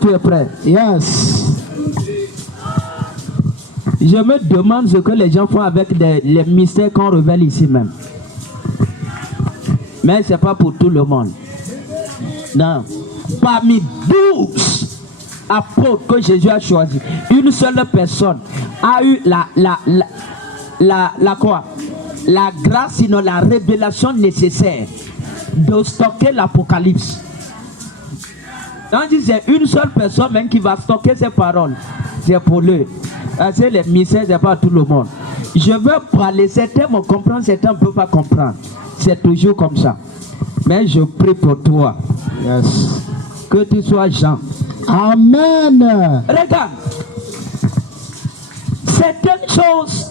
Tu es prêt? Yes. Je me demande ce que les gens font avec les mystères qu'on révèle ici même. Mais ce n'est pas pour tout le monde. Non. Parmi 12 apôtres que Jésus a choisi, une seule personne a eu la grâce, sinon la révélation nécessaire de stocker l'Apocalypse. On dit c'est une seule personne même qui va stocker ses paroles. C'est pour lui. C'est les mystères, c'est pas tout le monde. Je veux parler, certains vont comprendre, certains ne peuvent pas comprendre. C'est toujours comme ça. Mais je prie pour toi. Yes. Que tu sois Jean. Amen. Regarde. Certaines choses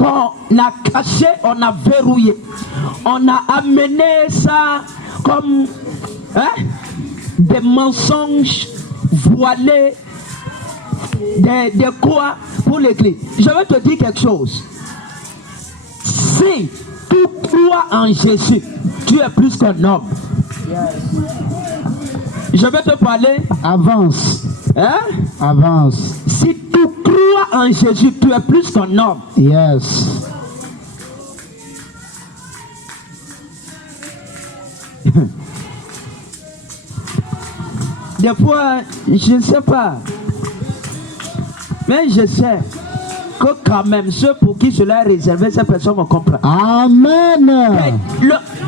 on a caché, on a verrouillé. On a amené ça comme des mensonges voilés, des quoi pour l'église. Je vais te dire quelque chose. Si tu crois en Jésus, tu es plus qu'un homme. Je vais te parler. Avance. Avance. Si tu crois en Jésus, tu es plus qu'un homme. Yes. Des fois, je ne sais pas. Mais je sais que quand même, ceux pour qui cela est réservé, ces personnes me comprennent. Amen.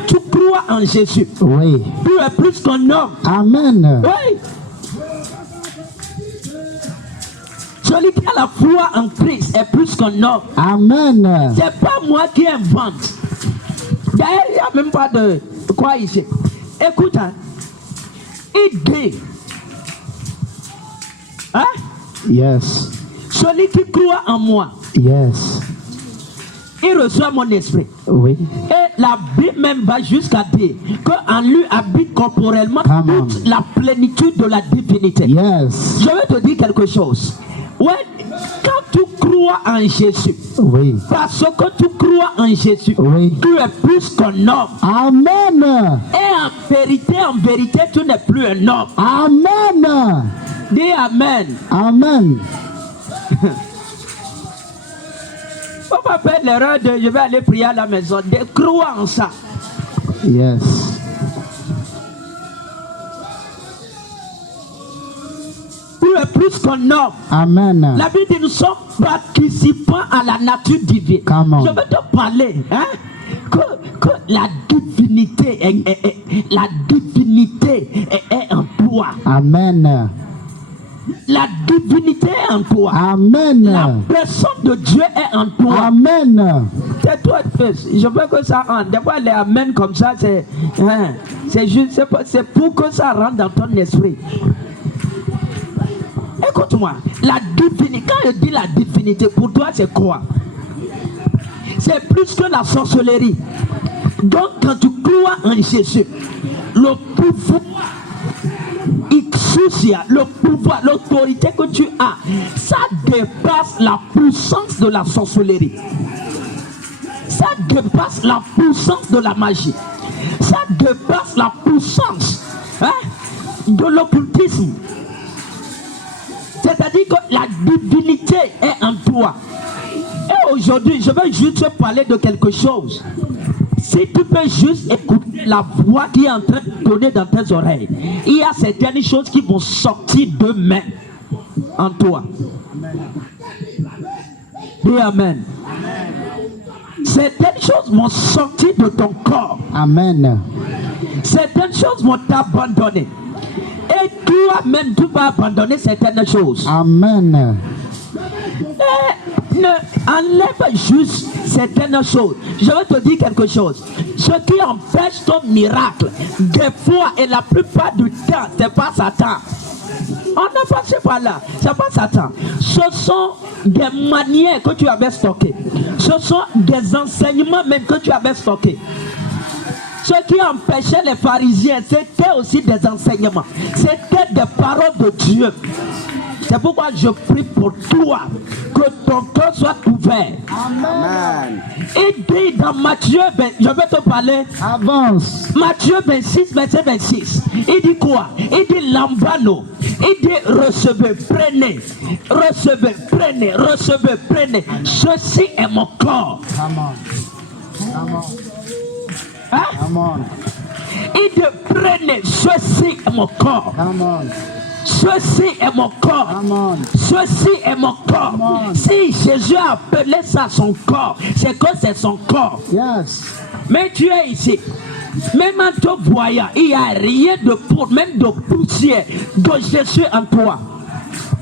Tu crois en Jésus. Oui. Tu es plus qu'un homme. Amen. Oui. Celui qui a la foi en Christ est plus qu'un homme. Amen. C'est pas moi qui invente. D'ailleurs, il n'y a même pas de quoi ici. Écoute, il dit, Yes. celui qui croit en moi, Yes. il reçoit mon esprit. Oui. Et la Bible même va jusqu'à dire qu'en lui habite corporellement toute la plénitude de la divinité. Yes. Je vais te dire quelque chose. Ouais, quand tu crois en Jésus, oui. Parce que tu crois en Jésus, oui. Tu es plus qu'un homme. Amen. Et en vérité, tu n'es plus un homme. Amen. Dis Amen. Amen. Faut pas faire l'erreur de je vais aller prier à la maison. De croire en ça. Yes. Tu es plus qu'un homme. Amen. La Bible dit nous sommes participants à la nature divine. Je vais te parler que la divinité est en toi. Amen. La divinité est en toi. Amen. La personne de Dieu est en toi. Amen. C'est toi. Je veux que ça rentre. Des fois les amen comme ça, c'est juste, c'est pour que ça rentre dans ton esprit. Écoute-moi, la divinité, quand je dis la divinité, pour toi c'est quoi? C'est plus que la sorcellerie. Donc quand tu crois en Jésus, le pouvoir, le pouvoir, l'autorité que tu as, ça dépasse la puissance de la sorcellerie. Ça dépasse la puissance de la magie. Ça dépasse la puissance de l'occultisme. C'est-à-dire que la divinité est en toi. Et aujourd'hui, je vais juste te parler de quelque chose. Si tu peux juste écouter la voix qui est en train de donner dans tes oreilles, il y a certaines choses qui vont sortir d'eux-mêmes en toi. Dis Amen. Certaines choses vont sortir de ton corps. Amen. Certaines choses vont t'abandonner. Et toi-même, tu vas abandonner certaines choses. Amen. Ne enlève juste certaines choses. Je vais te dire quelque chose. Ce qui empêche ton miracle, des fois et la plupart du temps, c'est pas Satan. On n'a pas passé par là. C'est pas Satan. Ce sont des manières que tu avais stockées. Ce sont des enseignements même que tu avais stockés. Ce qui empêchait les pharisiens, c'était aussi des enseignements. C'était des paroles de Dieu. C'est pourquoi je prie pour toi que que ton cœur soit ouvert. Amen. Il dit dans Matthieu, je vais te parler. Avance. Matthieu 26, verset 26. Il dit quoi? Il dit lambano. Il dit recevez, prenez, recevez, prenez, recevez, prenez. Ceci est mon corps. Come on. Come on. Hein? Come on. Il dit prenez, ceci est mon corps. Come on. Ceci est mon corps. Come on. Ceci est mon corps. Come on. Si Jésus a appelé ça son corps, c'est que c'est son corps. Yes. Mais tu es ici. Même en te voyant, il n'y a rien de pour, même de poussière de Jésus en toi.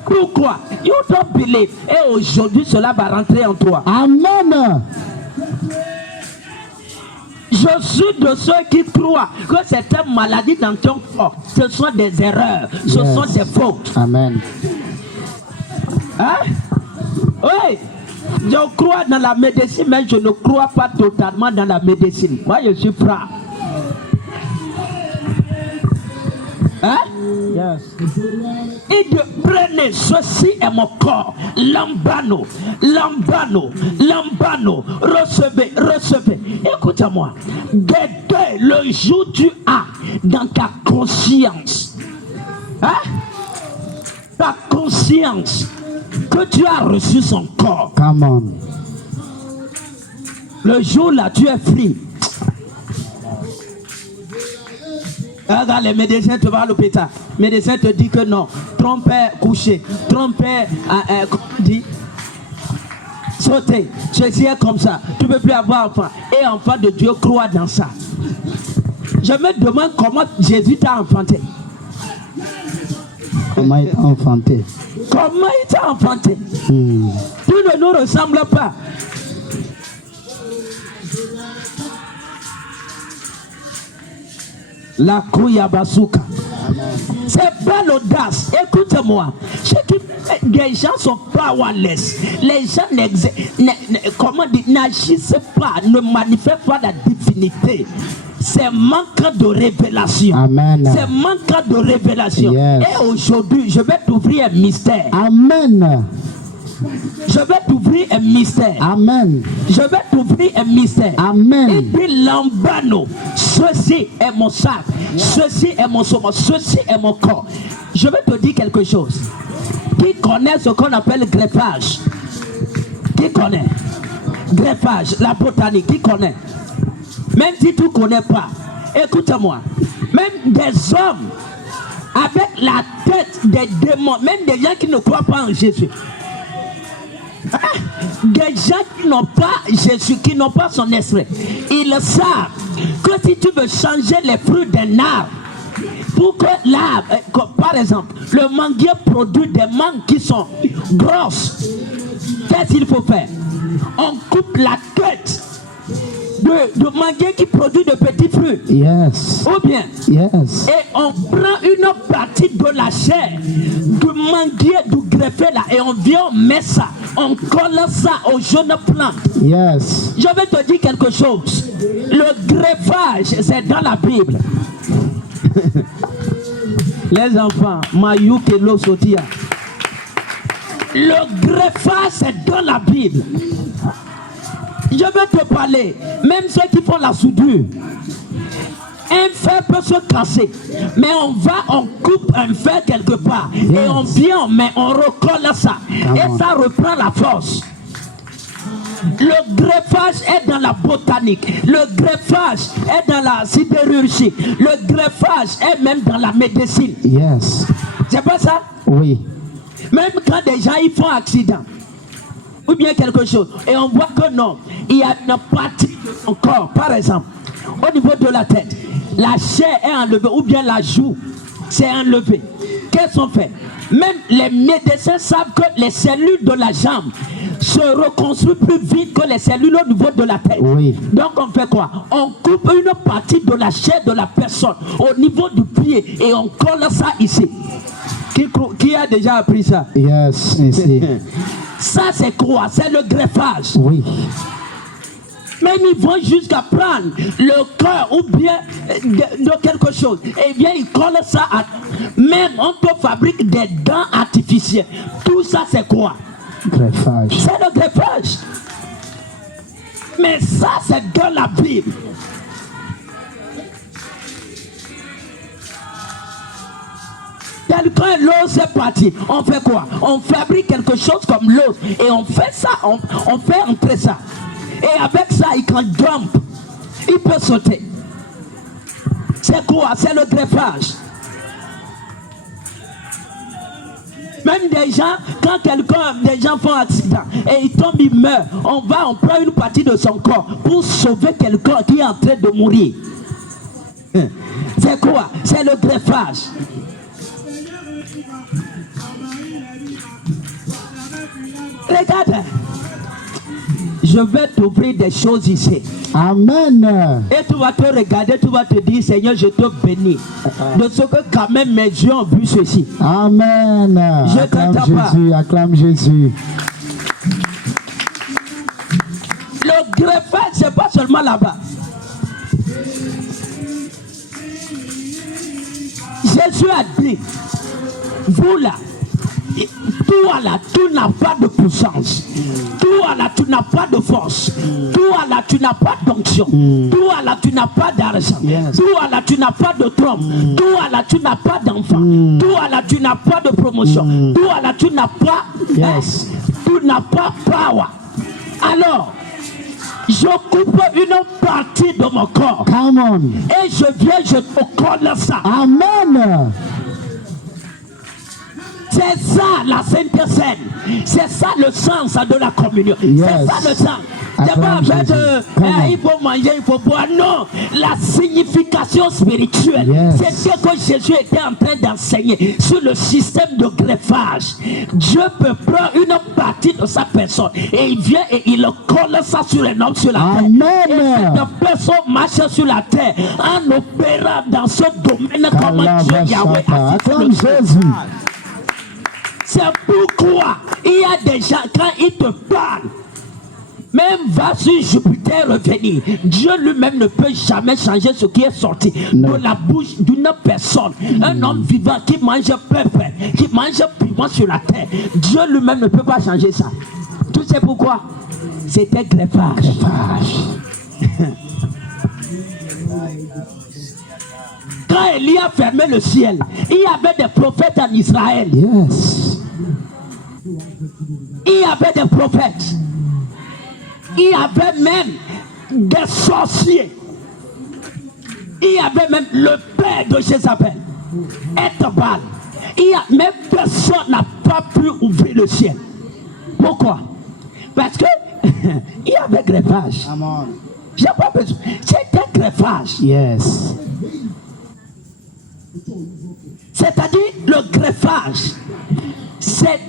Pourquoi? You don't believe. Et aujourd'hui, cela va rentrer en toi. Amen. Je suis de ceux qui croient que certaines maladies dans ton corps, ce sont des erreurs, ce Yes. sont des fautes. Amen. Hein? Oui. Je crois dans la médecine, mais je ne crois pas totalement dans la médecine. Moi, je suis franc. Hein? Yes. Et de prenez, ceci est mon corps. Lambano, lambano, lambano. Recevez, recevez. Écoute-moi. Dès le jour où tu as dans ta conscience, hein? Ta conscience que tu as reçu son corps. Come on. Le jour là, tu es free. Regarde, les médecins te vont à l'hôpital. Les médecins te disent que non. Trompe est couché. Trompe est, comment on dit, sauté. Ceci est comme ça. Tu ne peux plus avoir enfant. Et enfant de Dieu croit dans ça. Je me demande comment Jésus t'a enfanté. Comment être enfanté? Comment il t'a enfanté? Tu ne nous ressembles pas. La Kouyabasuka. C'est pas l'audace. Écoute-moi. Les gens sont powerless. Les gens n'agissent pas, ne manifestent pas la divinité. C'est manque de révélation. Amen. C'est manque de révélation. Yes. Et aujourd'hui, je vais t'ouvrir un mystère. Amen. Je vais t'ouvrir un mystère. Amen. Je vais t'ouvrir un mystère. Amen. Il dit lambano, ceci est mon sac, ceci est mon saumon, ceci est mon corps. Je vais te dire quelque chose. Qui connaît ce qu'on appelle greffage? Qui connaît? Greffage, la botanique, qui connaît? Même si tu ne connais pas, écoute-moi. Même des hommes avec la tête des démons, même des gens qui ne croient pas en Jésus. Des gens qui n'ont pas Jésus, qui n'ont pas son esprit, ils savent que si tu veux changer les fruits d'un arbre, pour que l'arbre, par exemple, le manguier produit des mangues qui sont grosses, qu'est-ce qu'il faut faire? On coupe la tête de manguier qui produit de petits fruits. Yes. Ou bien, Yes. et on prend une partie de la chair du manguier, du greffé là, et on vient, on met ça, on colle ça aux jeunes plantes. Yes. Je vais te dire quelque chose. Le greffage, c'est dans la Bible. Les enfants, Mayuk et Losotia. Le greffage, c'est dans la Bible. Je vais te parler, même ceux qui font la soudure. Un fer peut se casser, mais on coupe un fer quelque part, et on vient, mais on recolle ça, et ça reprend la force. Le greffage est dans la botanique, le greffage est dans la sidérurgie, le greffage est même dans la médecine. Yes. C'est pas ça? Oui. Même quand des gens ils font accident, ou bien quelque chose, et on voit que non, il y a une partie de son corps, par exemple, au niveau de la tête, la chair est enlevée, ou bien la joue, c'est enlevé. Qu'est-ce qu'on fait? Même les médecins savent que les cellules de la jambe se reconstruisent plus vite que les cellules au niveau de la tête. Oui. Donc on fait quoi? On coupe une partie de la chair de la personne au niveau du pied et on colle ça ici. Qui a déjà appris ça? Yes. Ici. Ça c'est quoi? C'est le greffage. Oui. Même ils vont jusqu'à prendre le cœur ou bien de quelque chose. Et bien ils collent ça à... Même on peut fabriquer des dents artificielles. Tout ça c'est quoi? Greffage. C'est le greffage. Mais ça, c'est dans la Bible. Quelqu'un, l'os est parti. On fait quoi? On fabrique quelque chose comme l'os. Et on fait ça, on fait entrer ça. Et avec ça, il can jump. Il peut sauter. C'est quoi? C'est le greffage. Même des gens, quand des gens font un accident et ils tombent, ils meurent, on prend une partie de son corps pour sauver quelqu'un qui est en train de mourir. C'est quoi? C'est le greffage. Regarde, je vais t'ouvrir des choses ici. Amen. Et tu vas te regarder, tu vas te dire, Seigneur, je te bénis. De ce que quand même mes yeux ont vu ceci. Amen. Acclame Jésus, acclame Jésus. Le greffage, c'est pas seulement là-bas. Jésus a dit, vous là, toi là, tu n'as pas de puissance. Toi là, tu n'as pas de force. Toi là, tu n'as pas d'onction. Toi là, tu n'as pas d'argent. Yes. Toi là, tu n'as pas de trône. Toi là, tu n'as pas d'enfant. Toi là, tu n'as pas de promotion. Toi là, tu n'as pas. Yes. Tu n'as pas power. Alors, je coupe une partie de mon corps. Come on. Et je viens, je te colle ça. Amen. C'est ça la Sainte Seine. C'est ça le sens de la communion. Yes. C'est ça le sens. C'est pas en fait il faut manger, il faut boire. Non, la signification spirituelle. Yes. C'est ce que Jésus était en train d'enseigner sur le système de greffage. Dieu peut prendre une partie de sa personne et il vient et il colle ça sur un homme sur la Amen. terre. Et cette personne marche sur la terre en opérant dans ce domaine comme Dieu Yahweh a fait Acclame le Jésus. C'est pourquoi il y a des gens, quand ils te parlent, même va sur Jupiter revenir, Dieu lui-même ne peut jamais changer ce qui est sorti de la bouche d'une personne. Un homme vivant qui mange peuple, qui mange piment sur la terre, Dieu lui-même ne peut pas changer ça. Tu sais pourquoi? C'était greffage. Quand Élie a fermé le ciel, il y avait des prophètes en Israël. Yes. Il y avait des prophètes. Il y avait même des sorciers. Il y avait même le père de Jézabel, Ethabal. Même personne n'a pas pu ouvrir le ciel. Pourquoi? Parce que il y avait greffage. J'ai pas besoin. C'était greffage. Yes. C'est-à-dire le greffage. C'est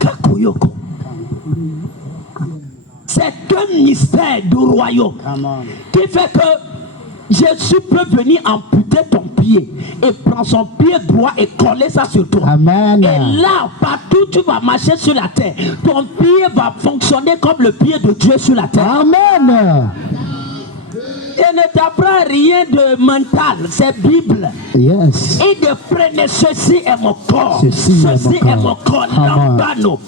Kakoyoko. C'est un mystère du royaume qui fait que Jésus peut venir amputer ton pied et prendre son pied droit et coller ça sur toi. Amen. Et là, partout où tu vas marcher sur la terre, ton pied va fonctionner comme le pied de Dieu sur la terre. Amen. Et ne t'apprends rien de mental, c'est Bible. Yes. Il te prenait ceci est mon corps. Ceci est mon corps. Lambano.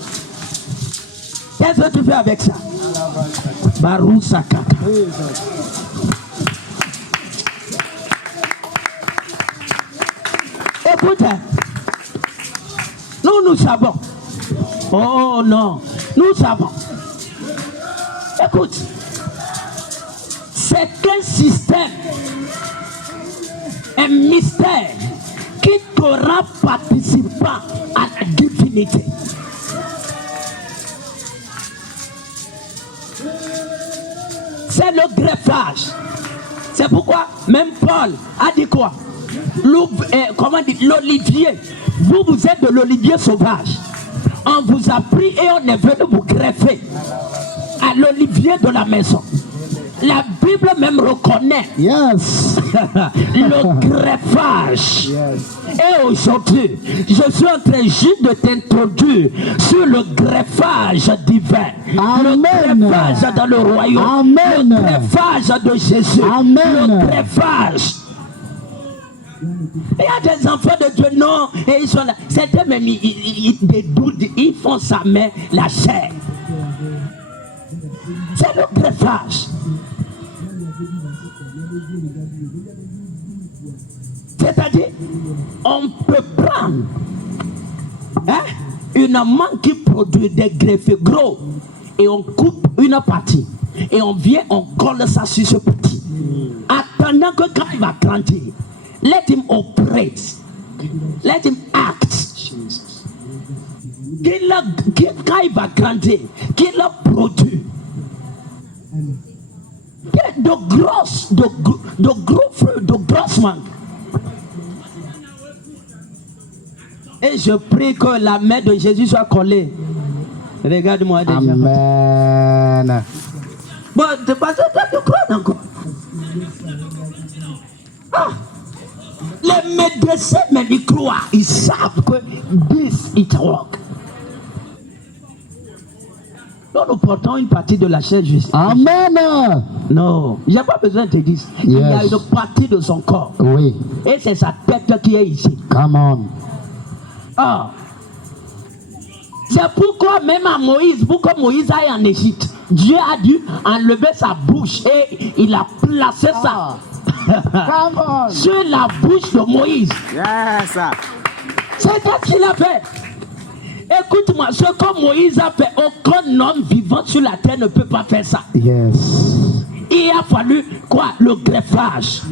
Qu'est-ce que tu fais avec ça? Barousa kaka. Écoute, nous savons. Oh non, nous savons. Écoute, c'est un système, un mystère qui te rend participant à la divinité. C'est le greffage. C'est pourquoi même Paul a dit quoi? Comment dit l'olivier? Vous êtes de l'olivier sauvage. On vous a pris et on est venu vous greffer à l'olivier de la maison. La Bible même reconnaît le greffage. Et aujourd'hui, je suis en train juste de t'introduire sur le greffage divin. Amen. Le greffage dans le royaume. Amen. Le greffage de Jésus. Amen. Le greffage. Il y a des enfants de Dieu, non, et ils sont là. Certains même, ils font sa main la chair. C'est le greffage. C'est-à-dire, on peut prendre une mangue qui produit des greffes gros et on coupe une partie et on vient, on colle ça sur ce petit. Attendant que quand il va grandir, let him operate, let him act. Quand il va grandir, qu'il a produit de gros fruits, de grosses mangues. Et je prie que la main de Jésus soit collée. Regarde-moi déjà. Amen. Bon, c'est pas ça que tu crois encore. Ah, les médecins, mais ils croient, ils savent que this it work. Nous portons une partie de la chair juste. Amen. Non, il n'y a pas besoin de te dire. Il y a une partie de son corps. Oui. Et c'est sa tête qui est ici. Come on. Ah. C'est pourquoi même à Moïse, pour que Moïse aille en Égypte, Dieu a dû enlever sa bouche et il a placé ça sur la bouche de Moïse. Yes. C'est ce qu'il a fait. Écoute-moi, ce que Moïse a fait, aucun homme vivant sur la terre ne peut pas faire ça. Yes. Il a fallu quoi? Le greffage.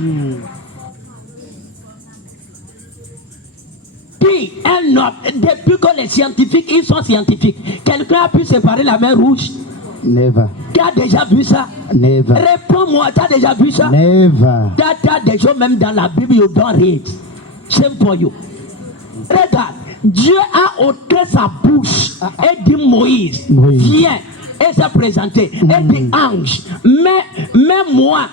Puis un homme, depuis que les scientifiques, ils sont scientifiques, quelqu'un a pu séparer la mer rouge? Never. Tu as déjà vu ça? Never. Réponds-moi, tu as déjà vu ça? Never. Tu as des gens même dans la Bible, you don't read. Shame for you. Regarde, Dieu a ôté sa bouche et dit Moïse, viens. Et s'est présenté. Et dit ange, mais moi,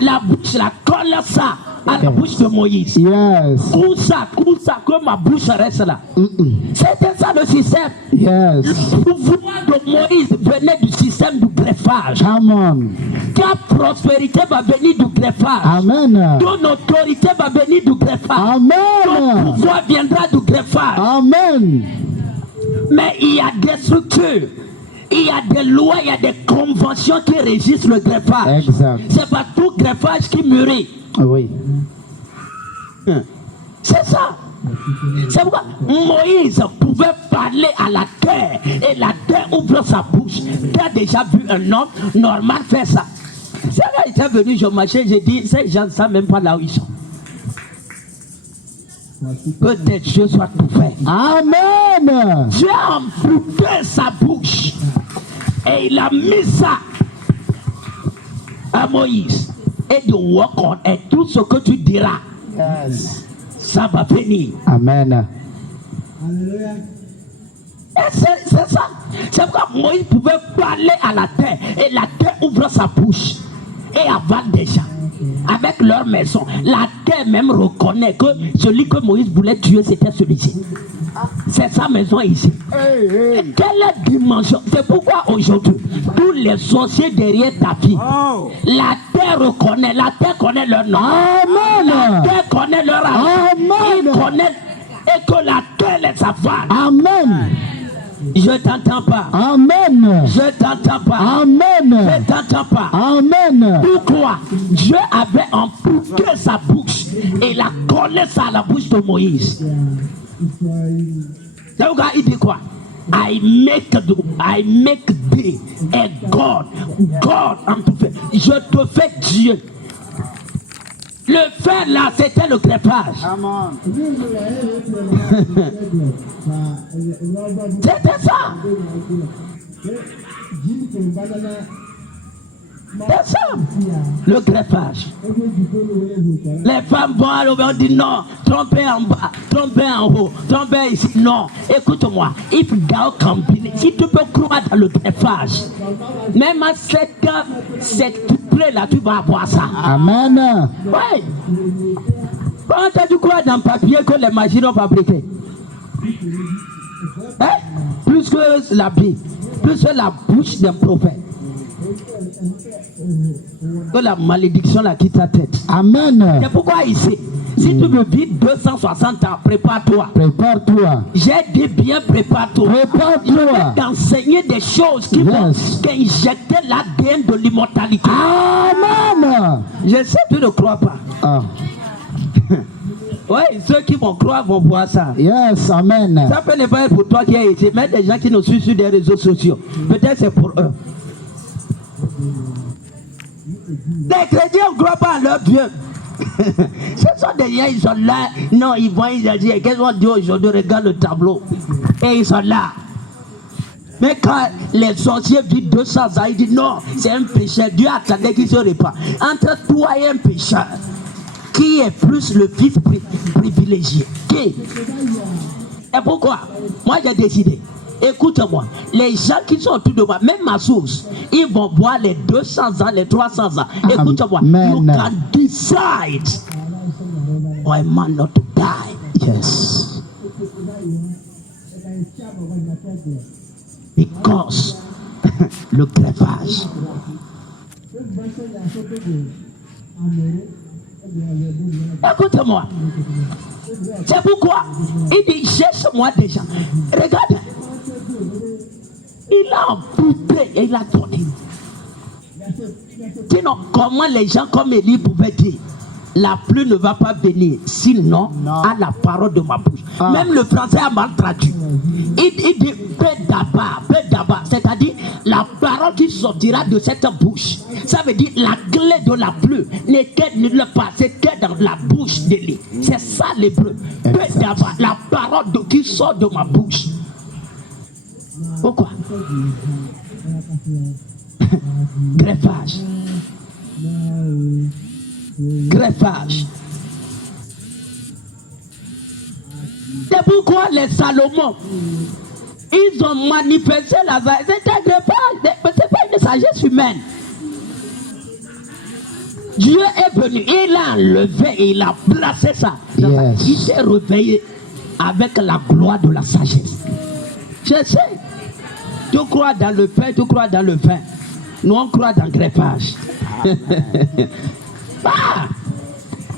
la bouche, la colle ça à la bouche de Moïse. Yes. Coule ça, que ma bouche reste là. C'était ça le système. Yes. Le pouvoir de Moïse venait du système du greffage. Come on. Ta prospérité va venir du greffage. Amen. Ton autorité va venir du greffage. Ton Amen. pouvoir viendra du greffage. Amen. Mais il y a des structures, il y a des lois, il y a des conventions qui régissent le greffage. Exact. C'est pas tout greffage qui mûrit. Oui. C'est ça. C'est pourquoi Moïse pouvait parler à la terre et la terre ouvre sa bouche. Tu as déjà vu un homme normal faire ça? C'est là il était venu, je marchais, j'ai dit, ces gens ne savent même pas là où ils sont. Que tes dieux soient tout faits. Amen. Dieu a amputé sa bouche et il a mis ça à Moïse. Et de work on, et tout ce que tu diras, ça va venir. Amen. Et c'est ça. C'est pourquoi Moïse pouvait parler à la terre et la terre ouvre sa bouche et avale des gens avec leur maison. La terre même reconnaît que celui que Moïse voulait tuer, c'était celui-ci. C'est sa maison ici. Et quelle dimension? C'est pourquoi aujourd'hui, tous les sorciers derrière ta fille, la terre reconnaît, la terre connaît leur nom. Amen. La terre connaît leur âge. Amen. Ils connaissent et que la terre les avale. Amen. Je t'entends pas. Amen. Je t'entends pas. Amen. Je t'entends pas. Amen. Pourquoi? Dieu avait amputé sa bouche et il a collé ça à la bouche de Moïse. C'est pourquoi il dit quoi? I make thee a God. God, je te fais Dieu. Le fer là, c'était le greffage. C'était ça. C'est ça, le greffage. Les femmes vont aller, on dit non, trompez en bas, trompez en haut, trompez ici. Non, écoute-moi, if thou can believe, si tu peux croire dans le greffage, même à cette plaie là, tu vas avoir ça. Amen. Oui. Quand tu as dû croire dans le papier que les machines ont fabriqué, hein? Plus que la Bible, plus que la bouche d'un prophète. Que la malédiction la quitte ta tête. Amen. C'est pourquoi ici, Si tu veux vivre 260 ans, prépare-toi. Prépare-toi. J'ai dit bien prépare-toi. Prépare-toi. Je vais t'enseigner des choses qui vont injecter l'ADN de l'immortalité. Amen. Je sais que tu ne crois pas. Ah. Oui, ceux qui vont croire vont voir ça. Yes, amen. Ça peut ne pas être pour toi qui es ici, mais des gens qui nous suivent sur des réseaux sociaux. Peut-être c'est pour eux. Les chrétiens ne croient pas à leur Dieu. Ce sont des gens, ils sont là. Non, ils vont, ils disent, qu'est-ce qu'on dit aujourd'hui? Regarde le tableau. Et ils sont là. Mais quand les sorciers vivent 200 ans, ils disent non, c'est un pécheur. Dieu attendait qu'il se répand. Entre toi et un pécheur, qui est plus le fils privilégié? Qui? Et pourquoi? Moi j'ai décidé. Écoute-moi, les gens qui sont autour de moi, même ma source, ils vont voir les 200 ans, les 300 ans. Écoute-moi, you can decide for a man not to die. Yes. Because le greffage. Écoute-moi. C'est pourquoi il dit cherche-moi des gens. Regarde. Il a amputé et il a donné. Sinon, comment les gens comme Élie pouvaient dire la pluie ne va pas venir, sinon à la parole de ma bouche. Même le français a mal traduit. Il dit peu d'abord, c'est-à-dire la parole qui sortira de cette bouche. Ça veut dire la clé de la pluie n'était nulle part, c'était dans la bouche d'Élie. C'est ça l'hébreu. Peu d'abord, la parole qui sort de ma bouche. Pourquoi? Greffage. Greffage. C'est pourquoi les Salomon, ils ont manifesté la sagesse. C'est un greffage, c'est pas une sagesse humaine. Dieu est venu, il a enlevé et il a placé ça. Yes. Il s'est réveillé avec la gloire de la sagesse. Je sais. Tu crois dans le pain, tu crois dans le vin. Nous on croit dans le greffage.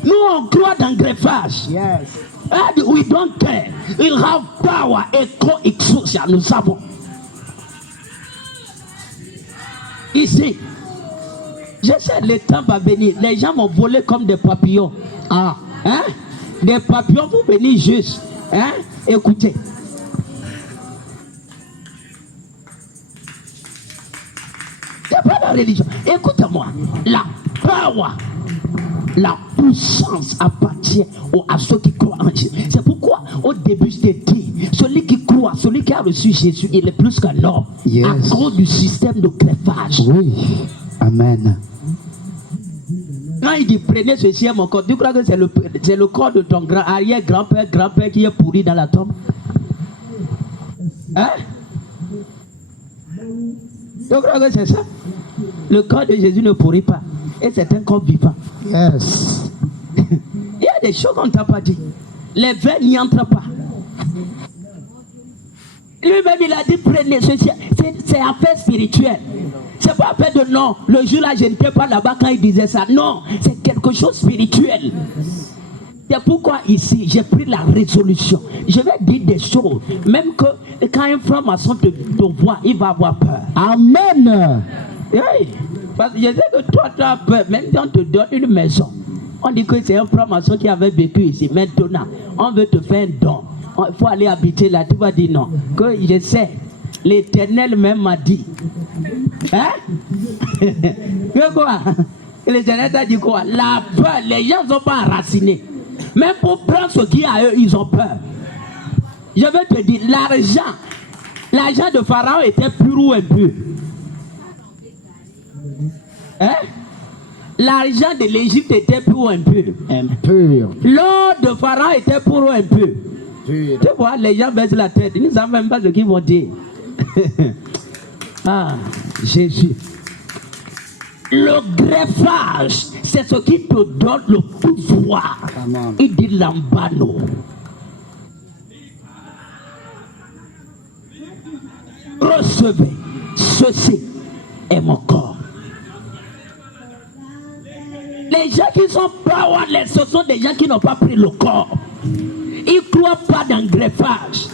Nous on croit dans le greffage. Yes. And we don't care. We have power. Eco-exousia, nous savons. Ici, je sais le temps va venir. Les gens vont voler comme des papillons. Hein? Des papillons vont venir juste. Écoutez. C'est pas la religion. Écoute-moi. La power, la puissance appartient à ceux qui croient en Jésus. C'est pourquoi au début je t'ai dit, celui qui croit, celui qui a reçu Jésus, il est plus qu'un homme. Yes. À cause du système de greffage. Oui. Amen. Quand il dit prenez ceci à mon corps, tu crois que c'est le corps de ton arrière-grand-père, grand-père qui est pourri dans la tombe? Hein? Tu crois que c'est ça? Le corps de Jésus ne pourrit pas. Et c'est un corps vivant. Yes. Il y a des choses qu'on ne t'a pas dit. Les vins n'y entrent pas. Lui-même, il a dit prenez ceci. C'est affaire spirituelle. C'est pas affaire de non. Le jour-là, je n'étais pas là-bas quand il disait ça. Non, c'est quelque chose de spirituel. C'est pourquoi ici, j'ai pris la résolution. Je vais dire des choses. Même que quand un franc-maçon te voit, il va avoir peur. Amen. Oui. Parce que je sais que toi, tu as peur. Même si on te donne une maison, on dit que c'est un franc-maçon qui avait vécu ici. Maintenant, on veut te faire un don. Il faut aller habiter là. Tu vas dire non. Que je sais. L'Éternel même m'a dit. Hein? Que quoi? L'Éternel t'a dit quoi? La peur. Les gens ne sont pas enracinés. Même pour prendre ce qui est à eux, ils ont peur. Je vais te dire, l'argent de Pharaon était pur ou impur? Hein? L'argent de l'Égypte était pur ou impur? Impur. L'or de Pharaon était pur ou impur? Tu vois, les gens baissent la tête. Ils ne savent même pas ce qu'ils vont dire. Ah, Jésus. Le greffage, c'est ce qui te donne le pouvoir. Amen. Il dit lambano. Recevez, ceci est mon corps. Les gens qui sont powerless, ce sont des gens qui n'ont pas pris le corps. Ils ne croient pas dans le greffage.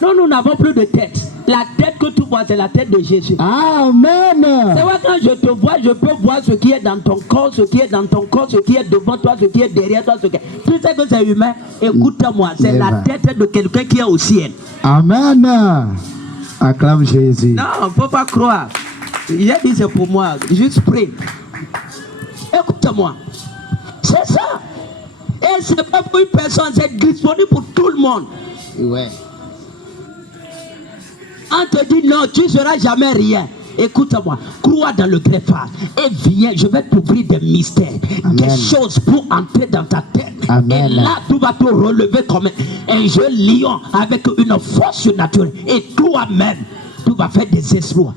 Non, nous n'avons plus de tête. La tête que tu vois, c'est la tête de Jésus. Amen. C'est vrai, quand je te vois, je peux voir ce qui est dans ton corps, ce qui est dans ton corps, ce qui est devant toi, ce qui est derrière toi. Tu sais que c'est humain. Écoute-moi, c'est la tête de quelqu'un qui est au ciel. Amen. Acclame Jésus. Non, il ne faut pas croire. J'ai dit c'est pour moi. Juste prie. Écoute-moi. C'est ça. Et ce n'est pas pour une personne, c'est disponible pour tout le monde. Ouais. On te dit non, tu ne seras jamais rien. Écoute-moi, crois dans le greffage et viens, je vais t'ouvrir des mystères, des choses pour entrer dans ta tête. Amen. Et là, tu vas te relever comme un jeune lion avec une force surnaturelle. Et toi-même, tu vas faire des exploits.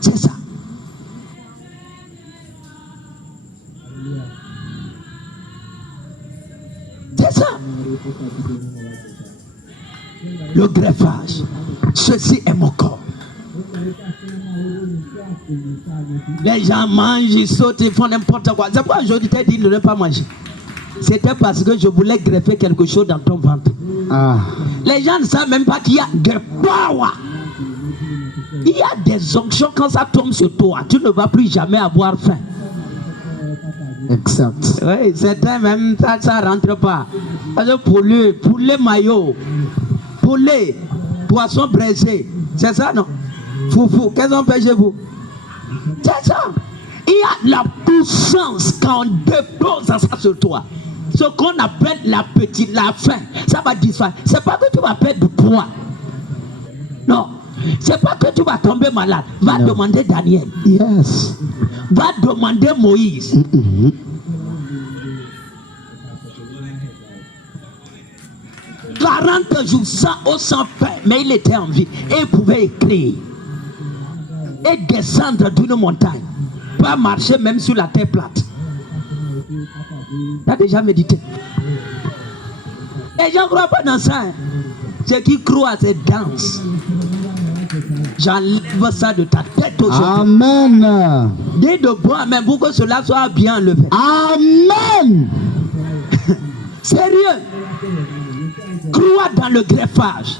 C'est ça. C'est ça. Le greffage. Ceci est mon corps. Les gens mangent, ils sautent, ils font n'importe quoi. C'est pourquoi je t'ai dit de ne pas manger. C'était parce que je voulais greffer quelque chose dans ton ventre. Les gens ne savent même pas qu'il y a des power. Il y a des onctions quand ça tombe sur toi. Tu ne vas plus jamais avoir faim. Exact. Oui, certains même ça ne rentre pas. Poulet maillot, poulet, poisson braisé. C'est ça, non? Foufou, qu'est-ce qu'on fait chez vous? C'est ça. Il y a la puissance quand on dépose ça sur toi. Ce qu'on appelle la faim, ça va disparaître. C'est pas que tu vas perdre du poids. Non. C'est pas que tu vas tomber malade. Va demander Daniel. Yes. Va demander Moïse. 40 jours sans pain, mais il était en vie. Et il pouvait écrire. Et descendre d'une montagne. Pas marcher même sur la terre plate. Tu as déjà médité? Les gens ne croient pas dans ça. Hein. Ceux qui croient, c'est danse. J'enlève ça de ta tête aujourd'hui. Amen. Dis de bon amen pour que cela soit bien enlevé. Amen. Sérieux. Crois dans le greffage.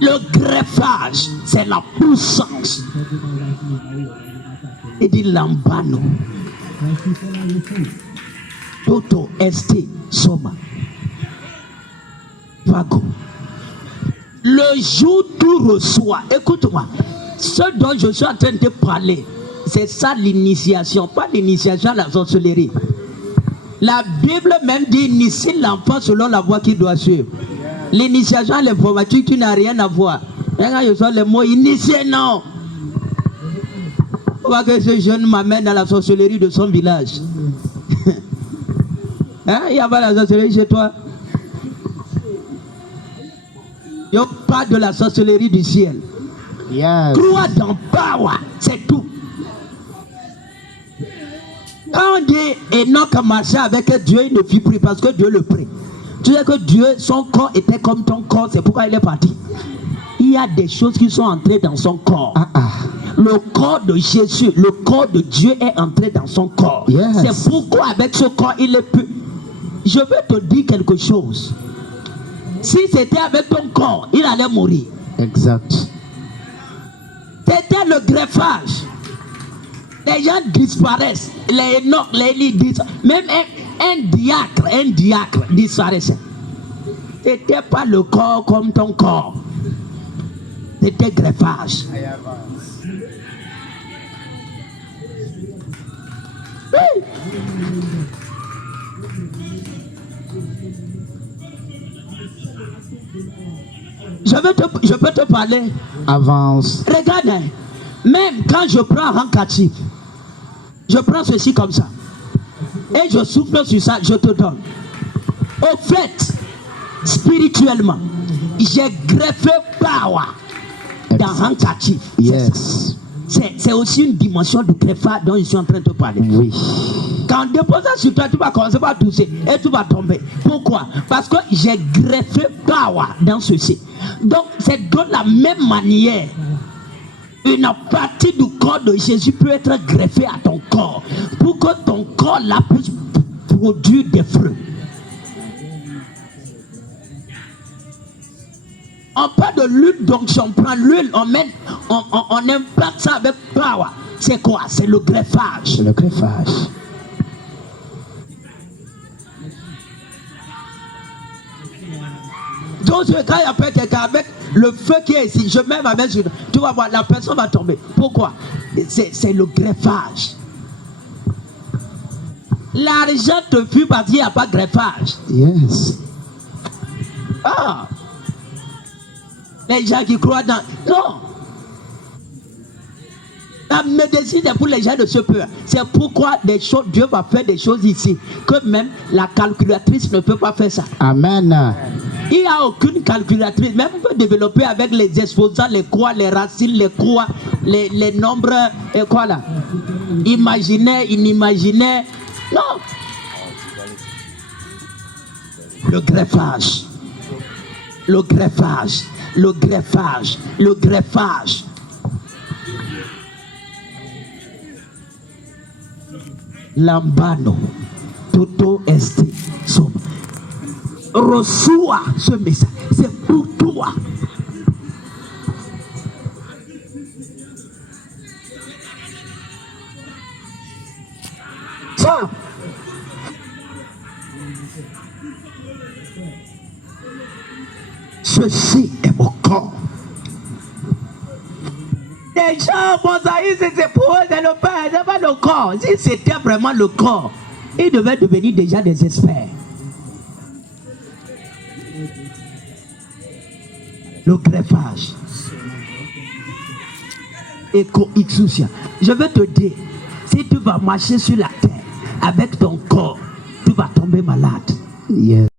Le greffage, c'est la puissance. Il dit lambano. Toto esti soma. Vago. Le jour où tu reçois, écoute-moi, ce dont je suis en train de parler, c'est ça l'initiation, pas l'initiation à la sorcellerie. La Bible même dit initie l'enfant selon la voie qu'il doit suivre. L'initiation à l'informatique, tu n'as rien à voir. Quand je sors les mots initié, non. On voit que ce jeune m'amène à la sorcellerie de son village. Hein? Il y a pas la sorcellerie chez toi? Il n'y a pas de la sorcellerie du ciel. Yes. Crois dans power, c'est tout. Quand on dit Enoch a marché avec Dieu, il ne fit plus parce que Dieu le prit. Tu sais que Dieu, son corps était comme ton corps, c'est pourquoi il est parti. Il y a des choses qui sont entrées dans son corps. Le corps de Jésus, le corps de Dieu est entré dans son corps. Yes. C'est pourquoi avec ce corps, il est plus. Je vais te dire quelque chose. Si c'était avec ton corps, il allait mourir. Exact. C'était le greffage. Les gens disparaissent. Les Enoch, les Élie disparaissent. Même un diacre disparaissait. C'était pas le corps comme ton corps. C'était greffage. Oui. Je peux te parler. Avance. Regarde, hein, même quand je prends un handkerchief, je prends ceci comme ça. Et je souffle sur ça, je te donne. Au fait, spirituellement, j'ai greffé power dans un handkerchief. Yes. C'est aussi une dimension de greffage dont je suis en train de te parler. Oui. Quand on dépose ça sur toi, tu vas commencer par tousser et tu vas tomber. Pourquoi? Parce que j'ai greffé power dans ceci. Donc, c'est de la même manière. Une partie du corps de Jésus peut être greffée à ton corps pour que ton corps là puisse produire des fruits. On parle de l'huile, donc si on prend l'huile, on implante ça avec power. C'est quoi? C'est le greffage. C'est le greffage. Donc quand il appelle quelqu'un avec le feu qui est ici, je mets ma main sur, tu vas voir, la personne va tomber. Pourquoi? C'est le greffage. L'argent te fuit parce qu'il n'y a pas de greffage. Yes. Ah! Les gens qui croient dans... Non! La médecine est pour les gens de ce peuple. C'est pourquoi Dieu va faire des choses ici que même la calculatrice ne peut pas faire ça. Amen. Il n'y a aucune calculatrice. Même on peut développer avec les exposants, les croix, les racines, les croix, les nombres, et quoi là? Imaginaire, inimaginaire. Non. Le greffage. Le greffage. Le greffage. Le greffage. Lambano. Toto est somme. Reçois ce message. C'est pour toi. Ça. Ceci est mon corps. Les gens, Mosaïque, c'est pour eux, c'est le Père, c'est pas le corps. Si c'était vraiment le corps, ils devaient devenir déjà des experts. Le greffage. Éco-ixousia. Je vais te dire, si tu vas marcher sur la terre avec ton corps, tu vas tomber malade. Yes.